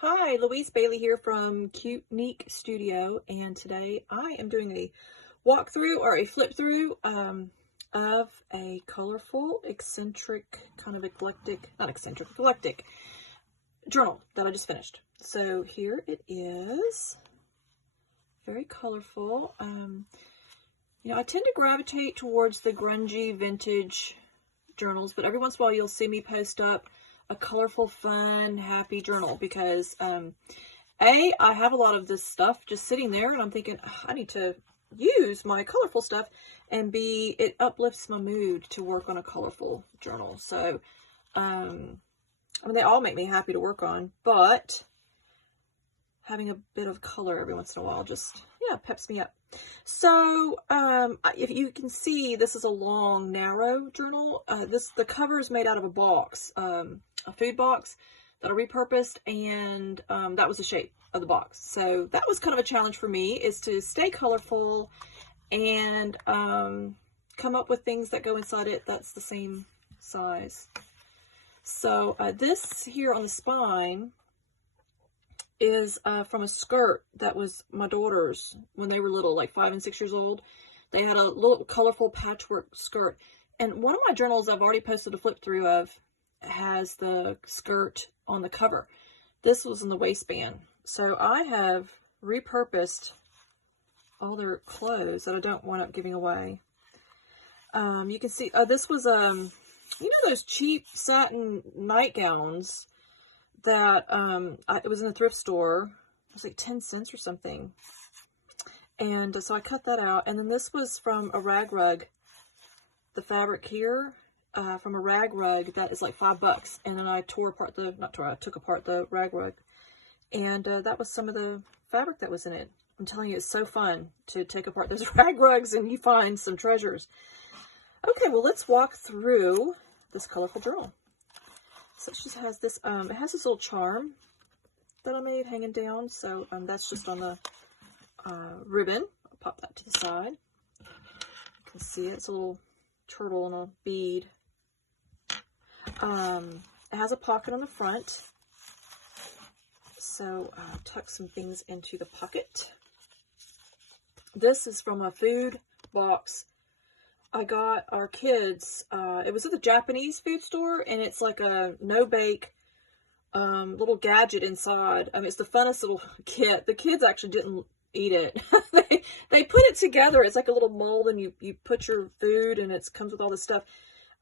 Hi, Louise Bailey here from Cute Neek Studio, and today I am doing a walkthrough or a flip through of a colorful, eccentric, kind of eclectic, not eccentric, eclectic journal that I just finished. So here it is, very colorful. I tend to gravitate towards the grungy vintage journals, but every once in a while you'll see me post up a colorful, fun, happy journal because I have a lot of this stuff just sitting there and I'm thinking, I need to use my colorful stuff, and B, it uplifts my mood to work on a colorful journal. So they all make me happy to work on, but having a bit of color every once in a while just, peps me up. So if you can see, this is a long, narrow journal. The cover is made out of a box, a food box that I repurposed, and that was the shape of the box. So that was kind of a challenge for me, is to stay colorful and come up with things that go inside it that's the same size. So this here on the spine is from a skirt that was my daughter's when they were little, like 5 and 6 years old. They had a little colorful patchwork skirt. And one of my journals I've already posted a flip through of has the skirt on the cover. This was in the waistband. So I have repurposed all their clothes that I don't wind up giving away. You can see, this was, those cheap satin nightgowns that it was in a thrift store. It was like 10 cents or something. And so I cut that out. And then this was from a rag rug. The fabric here, from a rag rug that is like $5. And then I took apart the rag rug. And that was some of the fabric that was in it. I'm telling you, it's so fun to take apart those rag rugs and you find some treasures. Okay, well, let's walk through this colorful journal. So it just has this, it has this little charm that I made hanging down. So that's just on the ribbon. I'll pop that to the side. You can see it. It's a little turtle and a bead. It has a pocket on the front. So tuck some things into the pocket. This is from a food box I got our kids. It was at the Japanese food store, and it's like a no-bake little gadget inside. I mean, it's the funnest little kit. The kids actually didn't eat it. they put it together. It's like a little mold, and you put your food, and it comes with all this stuff.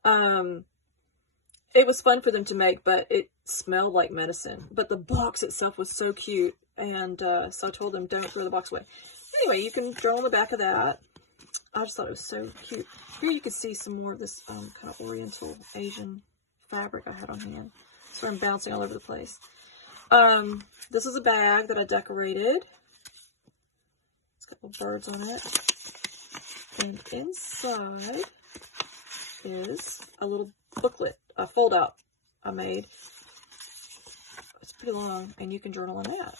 It was fun for them to make, but it smelled like medicine. But the box itself was so cute, and so I told them, don't throw the box away. Anyway, you can draw on the back of that. I just thought it was so cute. Here you can see some more of this kind of Oriental Asian fabric I had on hand. So I'm bouncing all over the place. This is a bag that I decorated. It's got little birds on it. And inside is a little booklet, a fold out I made. It's pretty long, and you can journal on that.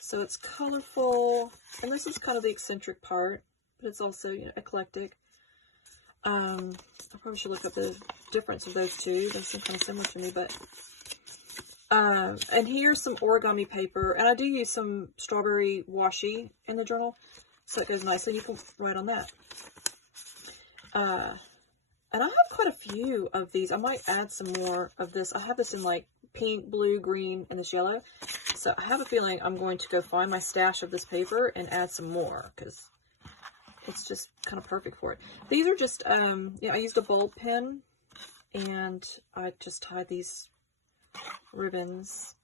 So it's colorful, and this is kind of the eccentric part, but it's also, eclectic. I probably should look up the difference of those two. They seem kind of similar to me, but and here's some origami paper, and I do use some strawberry washi in the journal, so it goes nicely. You can write on that. And I have quite a few of these. I might add some more of this. I have this in like pink, blue, green, and this yellow. So I have a feeling I'm going to go find my stash of this paper and add some more, because it's just kind of perfect for it. These are just, I used a bulb pen, and I just tied these ribbons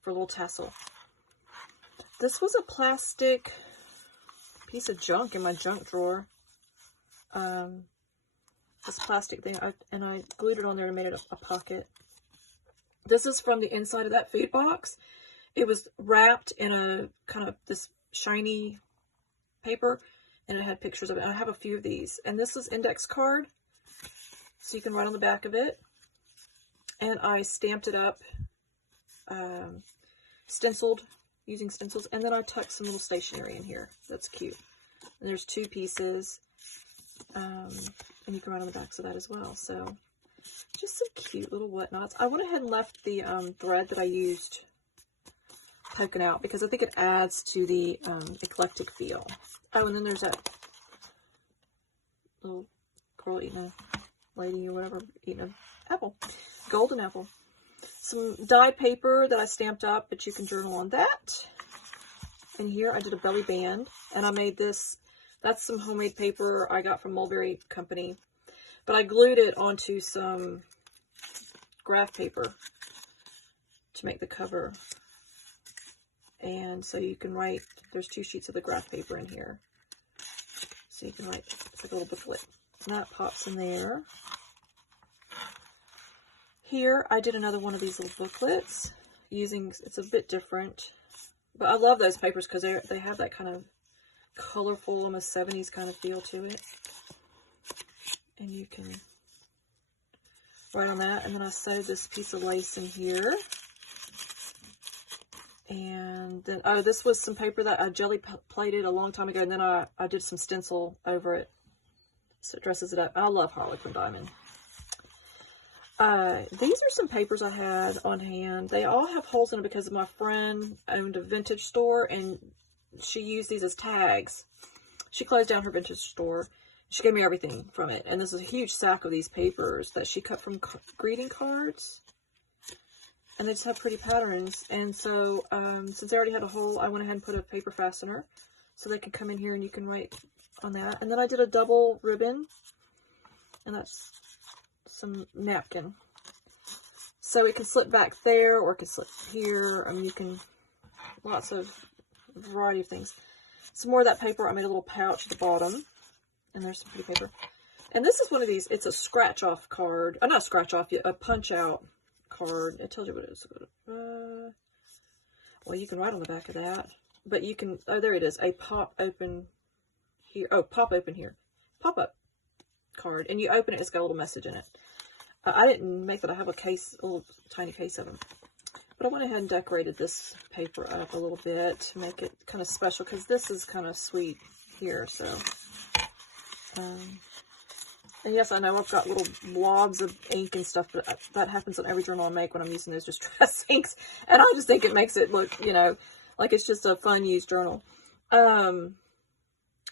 for a little tassel. This was a plastic piece of junk in my junk drawer. This plastic thing, and I glued it on there and made it a pocket. This is from the inside of that food box. It was wrapped in a kind of this shiny paper, and it had pictures of it. And I have a few of these. And this is index card, so you can write on the back of it. And I stamped it up, stenciled, using stencils. And then I tucked some little stationery in here. That's cute. And there's 2 pieces. And you can write on the backs of that as well. So Just some cute little whatnots. I went ahead and left the thread that I used poking out because I think it adds to the eclectic feel. Oh, and then there's that little girl eating a lady or whatever, eating an apple, golden apple. Some dyed paper that I stamped up, but you can journal on that. And here I did a belly band, and I made this. That's some homemade paper I got from Mulberry Company, but I glued it onto some graph paper to make the cover. And so you can write, there's 2 sheets of the graph paper in here. So you can write, it's like a little booklet. And that pops in there. Here, I did another one of these little booklets using, it's a bit different. But I love those papers because they have that kind of colorful, almost 70s kind of feel to it. And you can write on that. And then I sewed this piece of lace in here. And then, oh, this was some paper that I jelly plated a long time ago. And then I did some stencil over it. So it dresses it up. I love Harlequin Diamond. These are some papers I had on hand. They all have holes in them because my friend owned a vintage store and she used these as tags. She closed down her vintage store. She gave me everything from it. And this is a huge sack of these papers that she cut from greeting cards. And they just have pretty patterns. And so, since they already had a hole, I went ahead and put a paper fastener so they can come in here and you can write on that. And then I did a double ribbon, and that's some napkin. So it can slip back there, or it can slip here. I mean, you can, lots of variety of things. Some more of that paper, I made a little pouch at the bottom, and there's some pretty paper. And this is one of these, it's a scratch-off card. Not scratch off, a punch-out card. It tells you what it is. Well, you can write on the back of that, but you can, oh, there it is, a pop open here. Oh, pop open here. Pop-up card, and you open it, it's got a little message in it. I didn't make that. I have a case, a little tiny case of them. But I went ahead and decorated this paper up a little bit to make it kind of special, because this is kind of sweet here, so. And yes, I know I've got little blobs of ink and stuff, but that happens on every journal I make when I'm using those distress inks. And I just think it makes it look, you know, like it's just a fun used journal.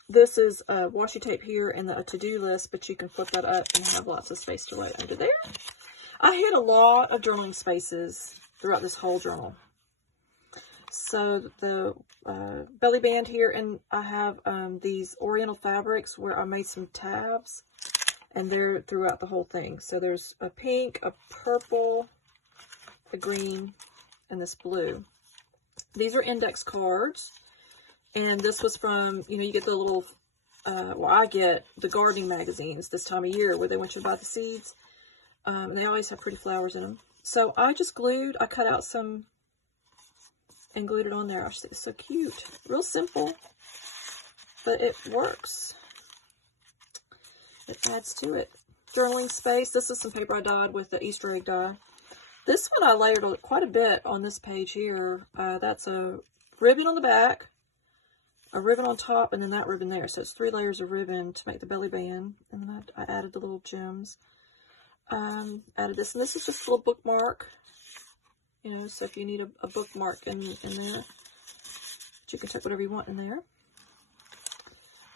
This is washi tape here and a to-do list, but you can flip that up and have lots of space to write under there. I hid a lot of journaling spaces throughout this whole journal. So the belly band here, and I have these oriental fabrics where I made some tabs, and they're throughout the whole thing. So there's a pink, a purple, a green, and this blue. These are index cards, and this was from, you know, you get the little, well, I get the gardening magazines this time of year where they want you to buy the seeds, and they always have pretty flowers in them. So I just glued, I cut out some and glued it on there. I just think it's so cute. Real simple, but it works. It adds to it. Journaling space. This is some paper I dyed with the Easter egg dye. This one I layered quite a bit on this page here. That's a ribbon on the back, a ribbon on top, and then that ribbon there. So it's 3 layers of ribbon to make the belly band. And then I added the little gems. Added this, and this is just a little bookmark. You know, so if you need a bookmark in there, you can tuck whatever you want in there.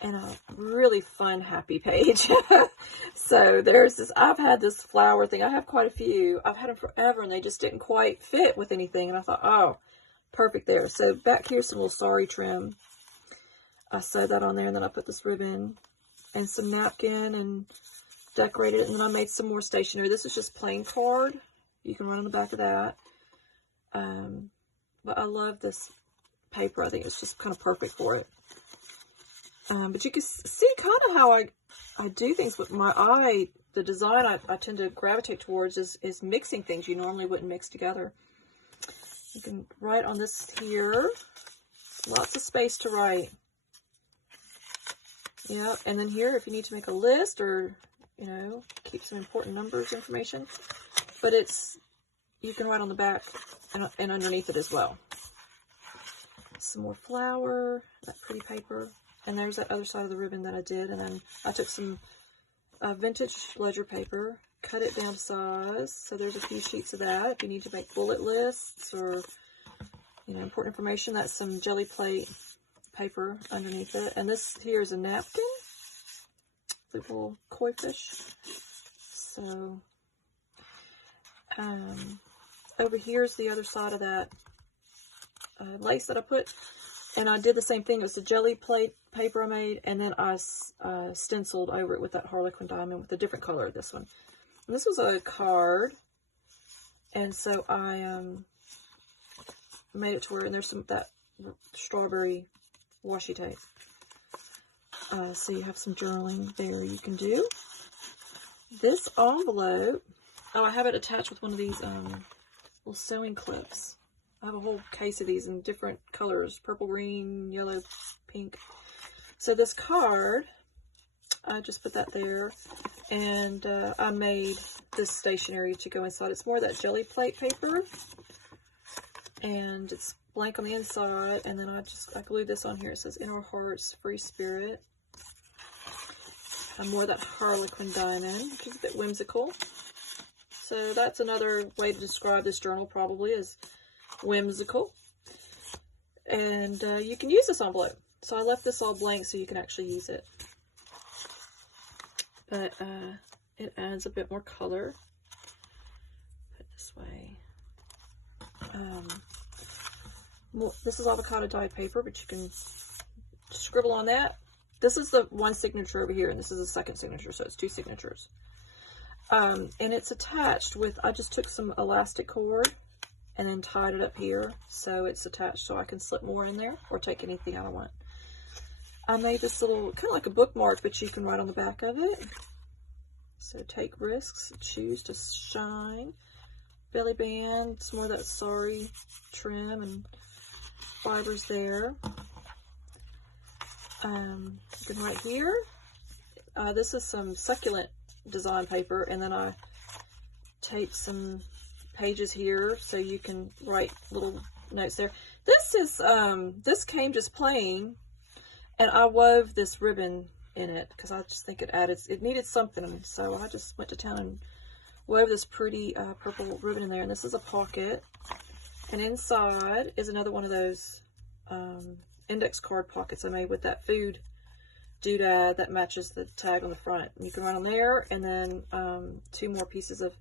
And a really fun, happy page. So there's this, I've had this flower thing. I have quite a few. I've had them forever, and they just didn't quite fit with anything. And I thought, oh, perfect there. So back here's some little sari trim. I sewed that on there, and then I put this ribbon and some napkin and decorated it. And then I made some more stationery. This is just plain card. You can write on the back of that. But I love this paper. I think it's just kind of perfect for it. But you can see kind of how I do things with my eye. The design I tend to gravitate towards is mixing things you normally wouldn't mix together. You can write on this here. Lots of space to write. Yeah, and then here if you need to make a list or, you know, keep some important numbers information. But you can write on the back and underneath it as well. Some more flower, that pretty paper. And there's that other side of the ribbon that I did. And then I took some vintage ledger paper cut it down to size. So there's a few sheets of that if you need to make bullet lists or, you know, important information. That's some jelly plate paper underneath it. And this here is a napkin, little koi fish. So over here's the other side of that lace that I put. And I did the same thing. It was a jelly plate paper I made, and then I stenciled over it with that Harlequin diamond with a different color, this one. And this was a card, and so I made it to where, and there's some that strawberry washi tape. So you have some journaling there you can do. This envelope, oh, I have it attached with one of these little sewing clips. I have a whole case of these in different colors, purple, green, yellow, pink. So this card, I just put that there, and I made this stationery to go inside. It's more of that jelly plate paper, and it's blank on the inside, and then I glued this on here. It says, "In our hearts, free spirit." And more of that Harlequin diamond, which is a bit whimsical. So that's another way to describe this journal, probably, is whimsical. And you can use this envelope. So I left this all blank so you can actually use it. But it adds a bit more color. Put it this way. This is avocado dyed paper, but you can scribble on that. This is the one signature over here, and this is the second signature, so it's two signatures. And it's attached with, I just took some elastic cord and then tied it up here, so it's attached so I can slip more in there or take anything I don't want. I made this little, kind of like a bookmark, but you can write on the back of it. So take risks, choose to shine. Belly band, some more of that sari trim and fibers there. You can write here. This is some succulent design paper, and then I take some pages here so you can write little notes there. This is this came just plain, and I wove this ribbon in it because I just think it needed something, so I just went to town and wove this pretty purple ribbon in there. And this is a pocket, and inside is another one of those index card pockets I made with that food doodad that matches the tag on the front. And you can write on there, and then two more pieces of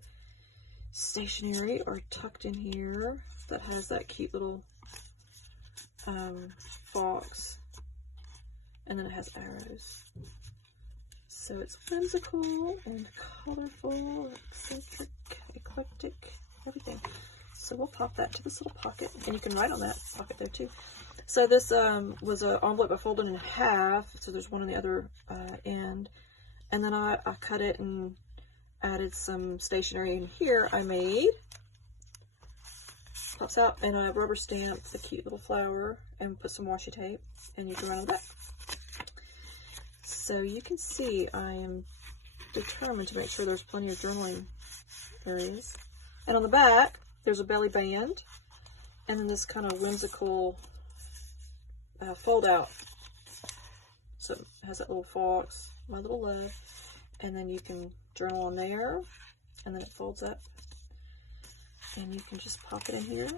stationery are tucked in here that has that cute little fox, and then it has arrows. So it's whimsical and colorful, eccentric, eclectic, everything. So we'll pop that to this little pocket, and you can write on that pocket there too. So this was an envelope I folded in half, so there's one on the other end, and then I cut it and added some stationery in here I made. Pops out, and I rubber stamped the cute little flower and put some washi tape, and you can write on the back. So you can see I am determined to make sure there's plenty of journaling areas. And on the back, there's a belly band, and then this kind of whimsical fold out. So it has that little fox, my little love, and then you can journal on there, and then it folds up, and you can just pop it in here.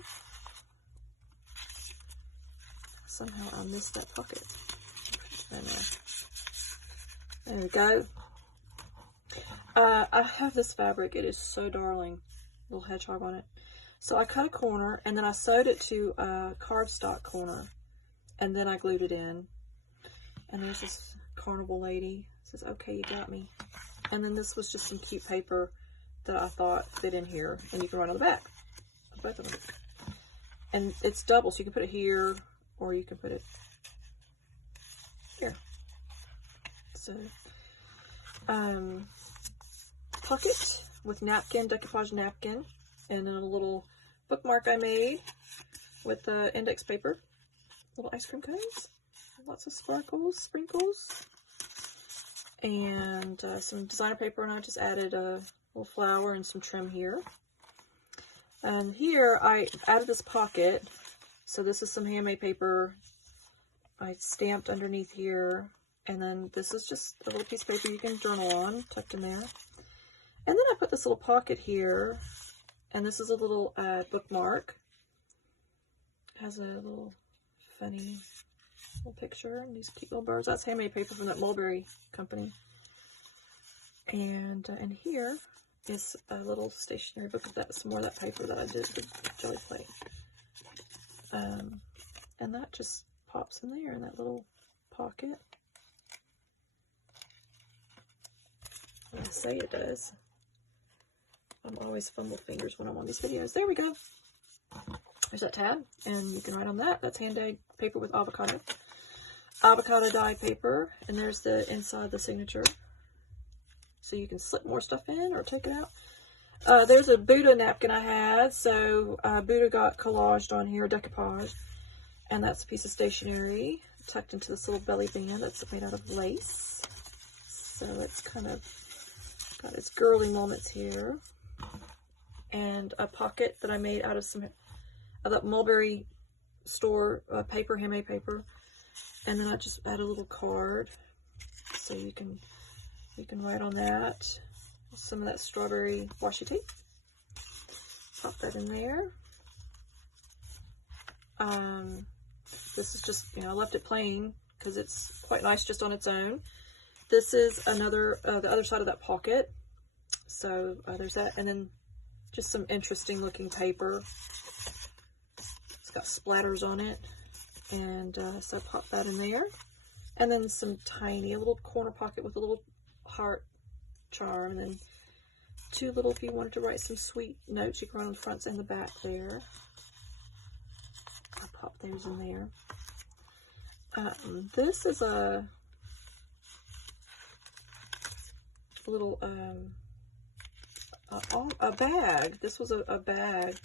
Somehow I missed that pocket. There we go. I have this fabric. It is so darling. Little hedgehog on it. So I cut a corner, and then I sewed it to a cardstock corner, and then I glued it in. And there's this carnival lady. It says, "Okay, you got me." And then this was just some cute paper that I thought fit in here, and you can write on the back of both of them. And it's double, so you can put it here, or you can put it here. So, pocket with napkin, decoupage napkin, and then a little bookmark I made with index paper, little ice cream cones, lots of sprinkles, and some designer paper, and I just added a little flower and some trim here. And here I added this pocket, so this is some handmade paper I stamped underneath here, and then this is just a little piece of paper you can journal on, tucked in there. And then I put this little pocket here, and this is a little bookmark. It has a little funny little picture and these cute little birds. That's handmade paper from that mulberry company. And here is a little stationery book of that, some more of that paper that I did with Jelly Plate. And that just pops in there in that little pocket. I say it does. I'm always fumble fingers when I'm on these videos. There we go. There's that tab, and you can write on that. That's hand-dyed paper with avocado dye paper, and there's the inside the signature. So you can slip more stuff in or take it out. There's a Buddha napkin I had, so Buddha got collaged on here, decoupage, and that's a piece of stationery tucked into this little belly band that's made out of lace. So it's kind of got its girly moments here. And a pocket that I made out of some of that mulberry store paper, handmade paper. And then I just add a little card, so you can write on that. Some of that strawberry washi tape. Pop that in there. This is just, I left it plain because it's quite nice just on its own. This is another, the other side of that pocket. So there's that, and then just some interesting looking paper. It's got splatters on it, and so I pop that in there. And then some tiny, a little corner pocket with a little heart charm, and then two little, if you wanted to write some sweet notes, you can write on the fronts and the back there. I'll pop those in there. This is a little, a bag. This was a bag,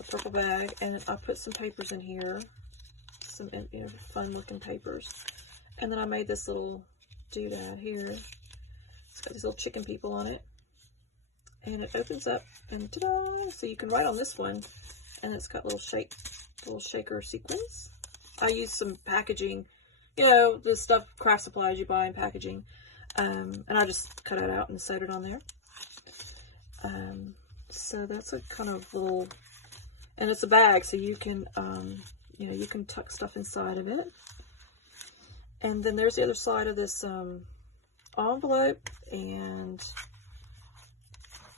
a purple bag, and I put some papers in here, some fun looking papers, and then I made this little doodad here. It's got these little chicken people on it, and it opens up, and ta-da! So you can write on this one, and it's got little shaker sequins. I used some packaging, the stuff, craft supplies you buy in packaging, and I just cut it out and sewed it on there. So that's a kind of little, and it's a bag, so you can, you can tuck stuff inside of it. And then there's the other side of this envelope, and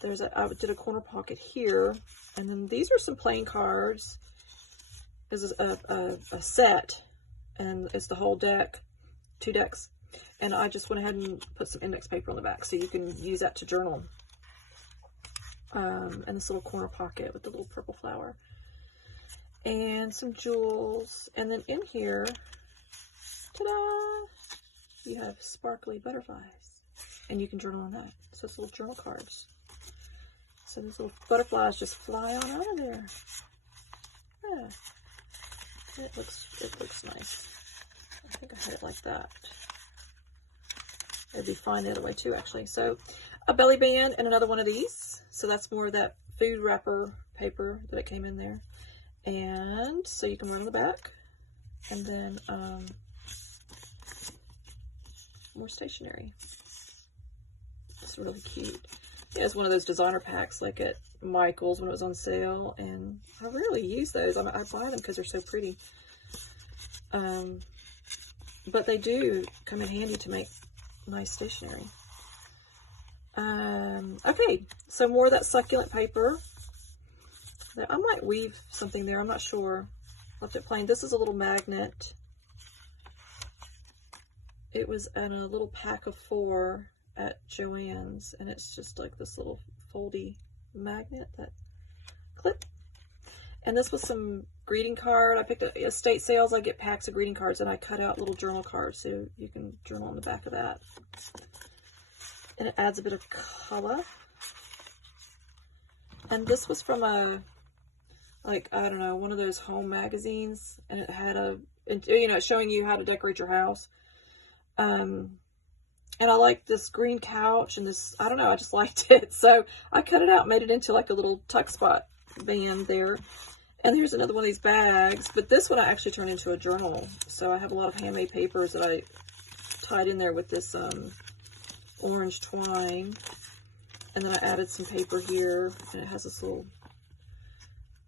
I did a corner pocket here, and then these are some playing cards. This is a set, and it's the whole deck, 2 decks, and I just went ahead and put some index paper on the back, so you can use that to journal. And this little corner pocket with the little purple flower, and some jewels, and then in here, ta-da, you have sparkly butterflies, and you can journal on that. So it's little journal cards. So these little butterflies just fly on out of there. Yeah, it looks nice. I think I had it like that. It'd be fine the other way too, actually. So a belly band and another one of these. So that's more of that food wrapper paper that it came in there. And so you can write on the back. And then more stationery. It's really cute. Yeah, it's one of those designer packs like at Michael's when it was on sale. And I rarely use those. I buy them because they're so pretty. But they do come in handy to make nice stationery. Okay, so more of that succulent paper. I might weave something there, I'm not sure. Left it plain. This is a little magnet. It was in a little pack of 4 at Joann's, and it's just like this little foldy magnet, that clip. And this was some greeting card. I picked up estate sales. I get packs of greeting cards, and I cut out little journal cards, so you can journal on the back of that. And it adds a bit of color. And this was from I don't know, one of those home magazines, and it had it's showing you how to decorate your house. And I liked this green couch and this, I don't know, I just liked it. So I cut it out, made it into like a little tuck spot band there. And here's another one of these bags, but this one I actually turned into a journal. So I have a lot of handmade papers that I tied in there with this orange twine. And then I added some paper here, and it has this little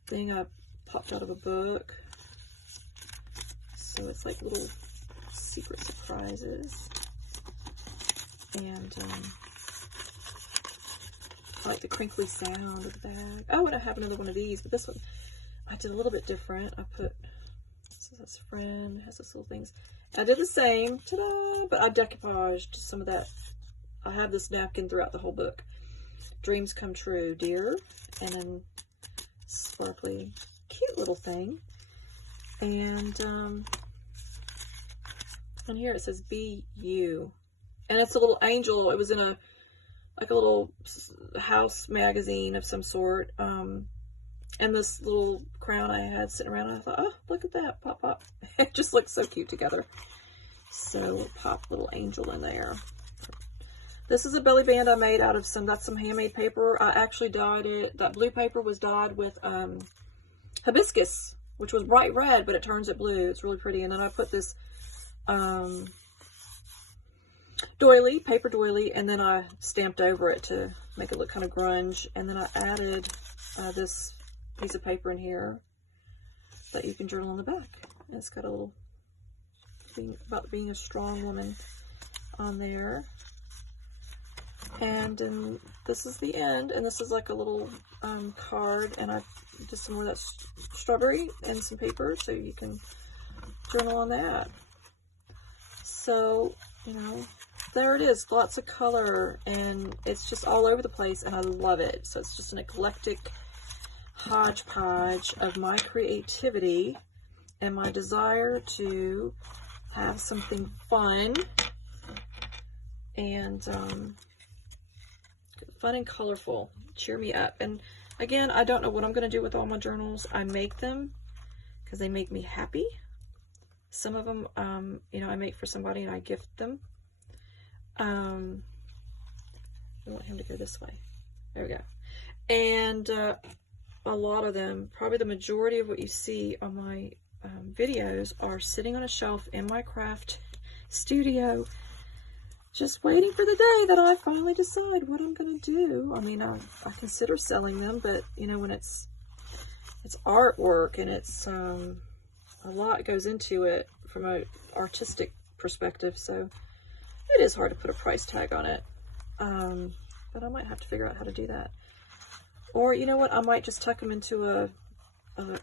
thing I popped out of a book. So it's like little secret surprises. And I like the crinkly sound of the bag. Oh, and I have another one of these, but this one I did a little bit different. I put, this is this friend, has this little things. I did the same, ta-da, but I decoupaged some of that. I have this napkin throughout the whole book. Dreams come true, dear. And then sparkly, cute little thing. And here it says, be you. And it's a little angel. It was in a, like a little house magazine of some sort. And this little crown I had sitting around, and I thought, oh, look at that, pop, pop. It just looks so cute together. So we'll pop little angel in there. This is a belly band I made out of that's some handmade paper. I actually dyed it. That blue paper was dyed with hibiscus, which was bright red, but it turns it blue. It's really pretty. And then I put this doily, paper doily, and then I stamped over it to make it look kind of grunge. And then I added this piece of paper in here that you can journal on the back. And it's got a little thing about being a strong woman on there. And this is the end, and this is like a little card, and I did some more of that strawberry and some paper, so you can journal on that. So, you know, there it is, lots of color, and it's just all over the place, and I love it. So it's just an eclectic hodgepodge of my creativity and my desire to have something fun and fun and colorful, cheer me up. And again, I don't know what I'm going to do with all my journals. I make them because they make me happy. Some of them, you know, I make for somebody and I gift them. I want him to go this way. There we go. And a lot of them, probably the majority of what you see on my videos, are sitting on a shelf in my craft studio, just waiting for the day that I finally decide what I'm going to do. I mean, I consider selling them, but, you know, when it's artwork and it's, a lot goes into it from an artistic perspective, so it is hard to put a price tag on it. But I might have to figure out how to do that. Or, you know what, I might just tuck them into a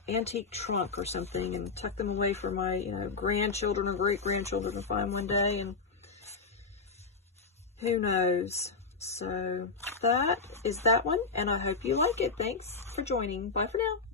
antique trunk or something and tuck them away for my, you know, grandchildren or great-grandchildren to find one day, and who knows. So that is that one, and I hope you like it. Thanks for joining. Bye for now.